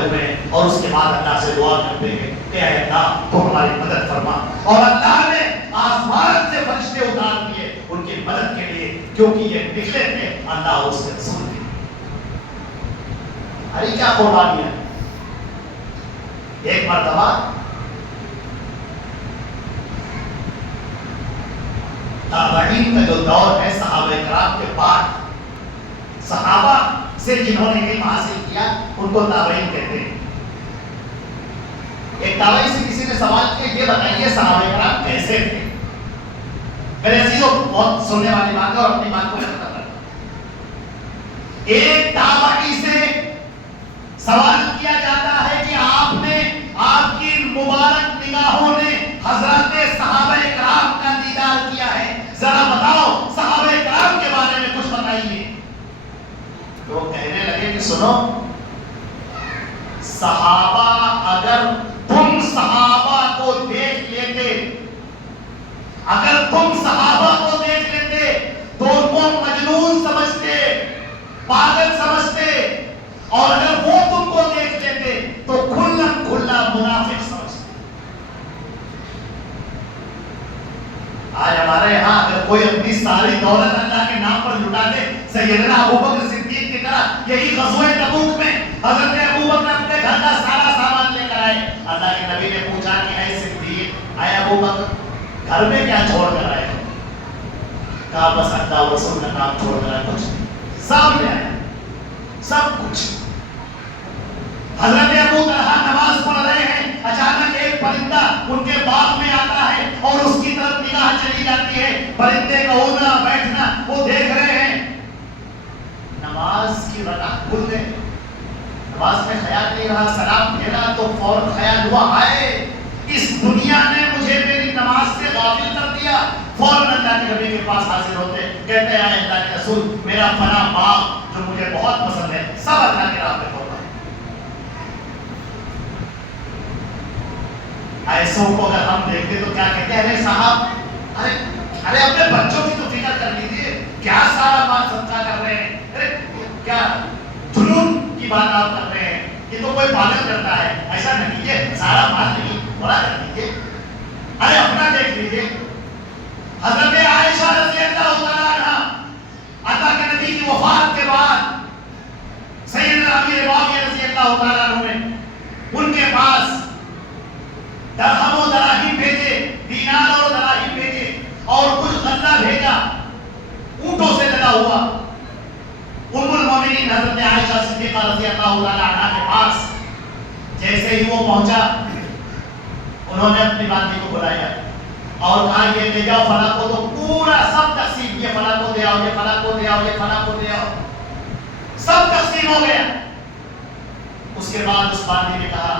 ہوئے ہیں اور اس کے بعد اللہ سے دعا کرتے ہیں کہ اے اللہ تو ہماری مدد فرما. اور اللہ نے آسمان سے فرشتے اتار دیے ان کی مدد کے لیے, کیونکہ یہ نکلے تھے اللہ اور اس کے رسول کے. ارے کیا قربانی ہے. ایک مرتبہ تابعین کا جو دور ہے صحابہ کرام کے بعد, صحابہ سے جنہوں نے علم حاصل کیا ان کو تابعین کہتے ہیں. ایک تابعی سے کسی نے سوال کیا یہ بتائیے صحابہ کرام کیسے تھے. میرے عزیزوں بہت سننے والی بات ہے اور اپنی بات کو ختم کرتا. ایک تابعی سے سوال کیا جاتا ہے کہ آپ نے, آپ کی مبارک نگاہوں نے حضرت صحابہ کرام کا دیدار کیا ہے, ذرا بتاؤ صحابہ کرام کے بارے میں کچھ بتائیے. تو وہ کہنے لگے کہ سنو, صحابہ اگر تم صحابہ کو دیکھ لیتے, اگر تم صحابہ کو دیکھ لیتے تو ان کو مجنون سمجھتے, پاگل سمجھتے, اور اگر وہ تم کو دیکھ لیتے تو کھلم کھلا منافق سمجھتے. آج ہمارے یہاں اگر کوئی اپنی ساری دولت اللہ کے نام پر لٹا دے, سیدنا ابوبکر صدیق کی طرح, یہی غزوہ تبوک میں حضرت ابوبکر اپنے گھر کا سارا سامان لے کر آئے. اللہ کے نبی نے پوچھا کہ اے صدیق, اے ابوبکر گھر میں کیا چھوڑ کر آئے؟ کہا بس اللہ و رسول کا نام چھوڑ کر آئے, کچھ سامنے آیا سب کچھ. حضرت ابو طلحہ نماز پڑھ رہے ہیں, اچانک ایک پرندہ ان کے باغ میں آتا ہے اور اس کی طرف نگاہ چلی جاتی ہے. پرندے کا اڑنا بیٹھنا وہ دیکھ رہے ہیں. نماز کی رکعت بھول گئے, نماز میں خیال نہیں رہا, سلام پھیرا تو فوراً خیال ہوا ہائے اس دنیا نے مجھے میری نماز سے غافل کر دیا. فوراً اللہ کے نبی کے پاس حاضر ہوتے, کہتے ہیں اللہ کے رسول میرا فلاں باغ جو مجھے بہت پسند ہے سب اللہ کے راہ پہ چھوڑ. ایسوں کو اگر ہم دیکھتے تو کیا کہتے ہیں, ارے صاحب ارے اپنے بچوں کی تو فکر کر لیجیے, کیا سارا مال صدقہ کر رہے ہیں, ارے کیا جنون کی بات آپ کر رہے ہیں, یہ تو کوئی پاگل کرتا ہے. ایسا نہ کیجیے, سارا مال نہیں تھوڑا کر دیجیے, ارے اپنا دیکھ لیجیے. حضرت عائشہ رضی اللہ تعالیٰ عنہ اللہ کے نبی کی وفات کے بعد سیدنا امیر معاویہ رضی اللہ تعالیٰ عنہ نے ان کے پاس درہم و دراہیم بھیجے, دینار اور دراہیم بھیجے, اور کچھ غلہ بھیجا اونٹوں سے لدا ہوا. ام المومنین حضرت عائشہ صدیقہ رضی اللہ تعالیٰ عنہ کے پاس جیسے ہی وہ پہنچا, انہوں نے اپنی باندھی کو بلایا اور کہا یہ لے جاؤ فلاں کو, تو پورا سب تقسیم, یہ فلاں کو دے آؤ, یہ فلاں کو دے آؤ, یہ فلاں کو دے آؤ, سب تقسیم ہو گیا. اس کے بعد اس باندھی نے کہا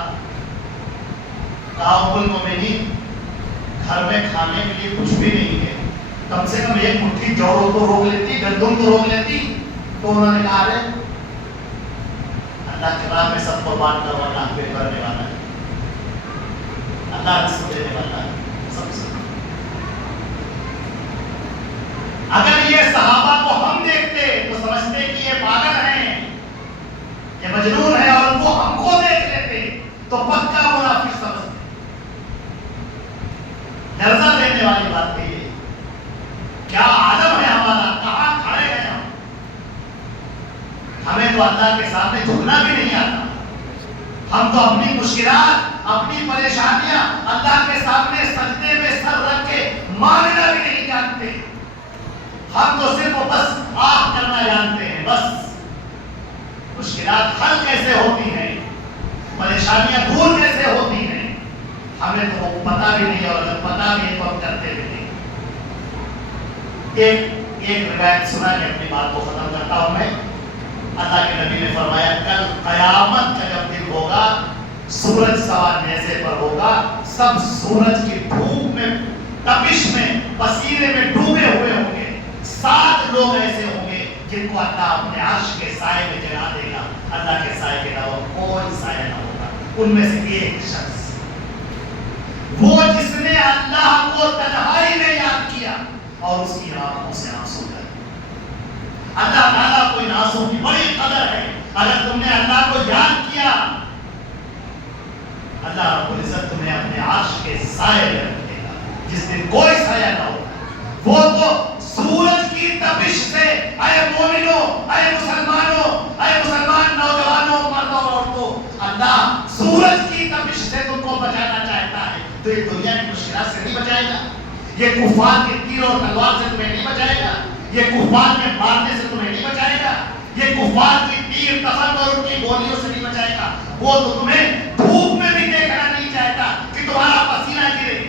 ام المومنین گھر میں کھانے کے لیے کچھ بھی نہیں ہے, کم سے کم ایک مٹھی جوڑوں تو روک لیتی, گندم تو روک لیتی. تو انہوں نے کہا رہے اللہ کے راہ میں سب قربان کرو, اللہ پہ کرنے والا ہے, اللہ رزق دینے والا ہے سب سے. اگر یہ صحابہ کو ہم دیکھتے تو سمجھتے کہ یہ پاگل ہیں, یہ مجنون ہے, اور وہ ہم کو دیکھ لیتے تو پکا منافق سمجھتے. لرزہ دینے والی بات ہے یہ, کیا عالم ہے ہمارا, کہاں کھڑے ہیں ہم. ہمیں تو اللہ کے سامنے جھکنا بھی نہیں آتا, ہم تو اپنی مشکلات, اپنی پریشانیاں اللہ کے سامنے سجدے میں سر رکھ کے مانگنا بھی نہیں جانتے. ہم تو صرف بس آہ کرنا جانتے ہیں, بس مشکلات حل کیسے ہوتی ہیں, پریشانیاں دور کیسے ہوتی ہیں, ہمیں تو وہ پتہ بھی نہیں, اور اگر پتہ بھی ہے تو ہم کرتے بھی نہیں. ایک روایت سنا کے اپنی بات کو ختم کرتا ہوں میں. اللہ کے نبی نے فرمایا کل قیامت کا جب دن ہوگا, سورج سوا نیزے پر ہوگا, سب سورج کی دھوپ میں, تپش میں, پسینے میں ڈوبے ہوئے ہوں گے. 7 لوگ ایسے ہوں گے جن کو اللہ اپنے عرش کے سائے میں جلا دے گا, اللہ کے سائے کے علاوہ کوئی سایہ نہ ہوگا. ان میں سے ایک شخص وہ جس نے اللہ کو تنہائی میں یاد کیا اور اس کی آنکھوں سے آنسو گئے. اللہ تعالیٰ کو ان آنسوں کی بڑی قدر ہے. اگر تم نے اللہ کو یاد کیا اللہ رب العزت تمہیں اپنے عرش کے سائے میں رکھے گا جس دن کوئی سایہ نہ ہوگا. وہ تو سورج کی تپش سے اے مومنوں، اے مسلمانوں، اے مسلمان نوجوانوں، مردوں اور عورتوں، اللہ سورج کی تپش سے تم کو بچانا چاہتا ہے. تو یہ دنیا کی مشکلات سے نہیں بچائے گا، یہ کفار کے تیر اور تلوار سے تمہیں نہیں بچائے گا، یہ کفار کے مارنے سے تمہیں نہیں بچائے گا، یہ کفار کی تیر تفن اور ان کی گولیوں سے نہیں بچائے گا. وہ تو تمہیں دھوپ میں بھی دیکھنا نہیں چاہتا کہ تمہارا پسینہ گرے،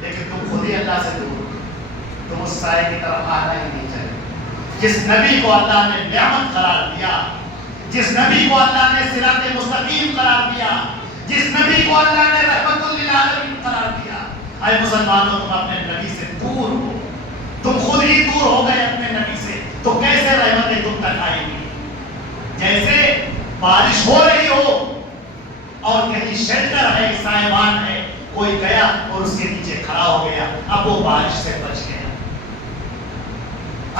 لیکن تم خود ہی اللہ سے دور، تم اس سائے کی طرف آنا ہی نہیں چاہتے. جس نبی کو اللہ نے نعمت قرار دیا، جس نبی کو اللہ نے صراط مستقیم قرار دیا، جس نبی کو اللہ نے رحمت للعالمین قرار دیا، اے مسلمانوں تم اپنے نبی سے دور ہو، تم خود ہی دور ہو گئے اپنے نبی سے، تو کیسے رحمتیں تم تک آئیں گی؟ جیسے بارش ہو رہی ہو اور کہیں شیلٹر ہے، سائبان ہے، کوئی گیا اور اس کے نیچے کھڑا ہو گیا، اب وہ بارش سے بچ گیا.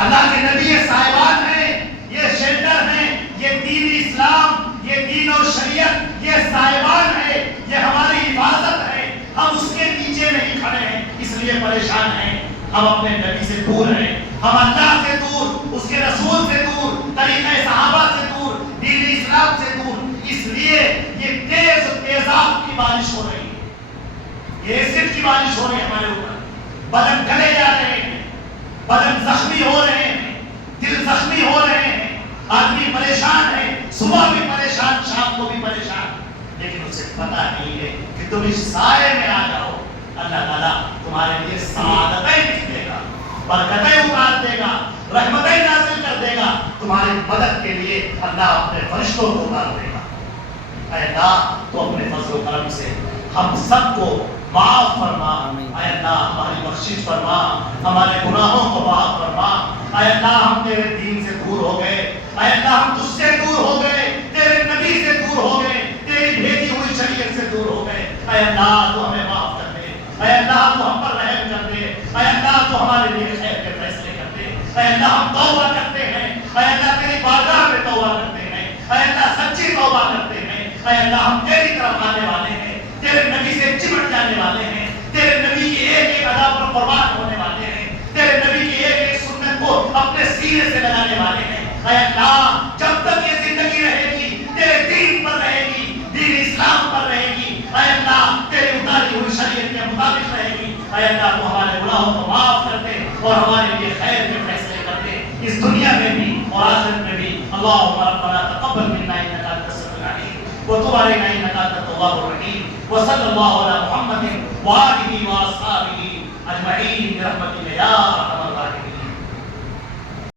اللہ کے نبی یہ سائبان ہیں، یہ شیلٹر ہیں، یہ دین اسلام، یہ دین اور شریعت، یہ سائبان ہے، یہ ہماری حفاظت ہے. ہم اس کے نیچے نہیں کھڑے ہیں اس لیے پریشان ہیں. ہم اپنے نبی سے دور ہیں، ہم اللہ سے دور، اس کے رسول سے دور، طریقہ صحابہ سے دور، دین اسلام سے دور. اس لیے یہ تیزاب کی بارش ہو رہی ہے، یہ ایسڈ کی بارش ہو رہی ہے ہمارے اوپر. بدن گلے جا رہے ہیں، بدن زخمی ہو رہے ہیں، دل زخمی ہو رہے ہیں، آدمی پریشان ہے، صبح بھی پریشان، شام کو بھی پریشان. لیکن اسے پتہ نہیں ہے کہ تم اس سائے میں آ جاؤ، اللہ تعالیٰ تمہارے لیے سعادتیں لکھ دے گا، برکتیں اتار دے گا، رحمتیں نازل کر دے گا. تمہاری مدد کے لیے اللہ اپنے فرشتوں کو اتار دے گا. اے اللہ تو اپنے فضل و کرم سے ہم سب کو معاف فرما. اے اللہ ہماری بخشش فرما، ہمارے گناہوں کو معاف فرما. اے اللہ ہم تیرے دین سے دور ہو گئے، اے اللہ ہم تجھ سے دور ہو گئے، تیرے نبی سے دور ہو گئے، تیری بھیجی ہوئی شریعت سے دور ہو گئے. اے اللہ تو ہمیں معاف کر دے، اے اللہ تو ہم پر رحم کر دے، اے اللہ تو ہمارے لیے خیر کے فیصلے کر دے. اے اللہ ہم توبہ کرتے ہیں، اے اللہ تیری بارگاہ میں توبہ کرتے ہیں، اے اللہ سچی توبہ کرتے ہیں. اے اللہ ہم تیری طرف آنے والے ہیں، تیرے نبی سے چمٹ جانے والے ہیں، تیرے نبی کی ایک ایک ادا پر قربان ہونے والے ہیں، تیرے نبی کی ایک ایک سنت کو اپنے سینے سے لگانے والے ہیں. اے اللہ جب تک یہ زندگی رہے گی تیرے دین پر رہے گی، دین اسلام پر رہے گی. اے اللہ تیری اتاری ہوئی شریعت کے مطابق رہے گی. اے اللہ تو ہمارے گناہوں کو معاف کر دے اور ہمارے لیے خیر کے فیصلے کر دے، اس دنیا میں بھی اور آخرت میں بھی. اللہم ربنا تقبل منا انک انت السمیع العلیم وتب علینا انک انت التواب الرحیم. وصلی اللہ علی محمد وآلہ وأصحابہ اجمعین برحمتک یا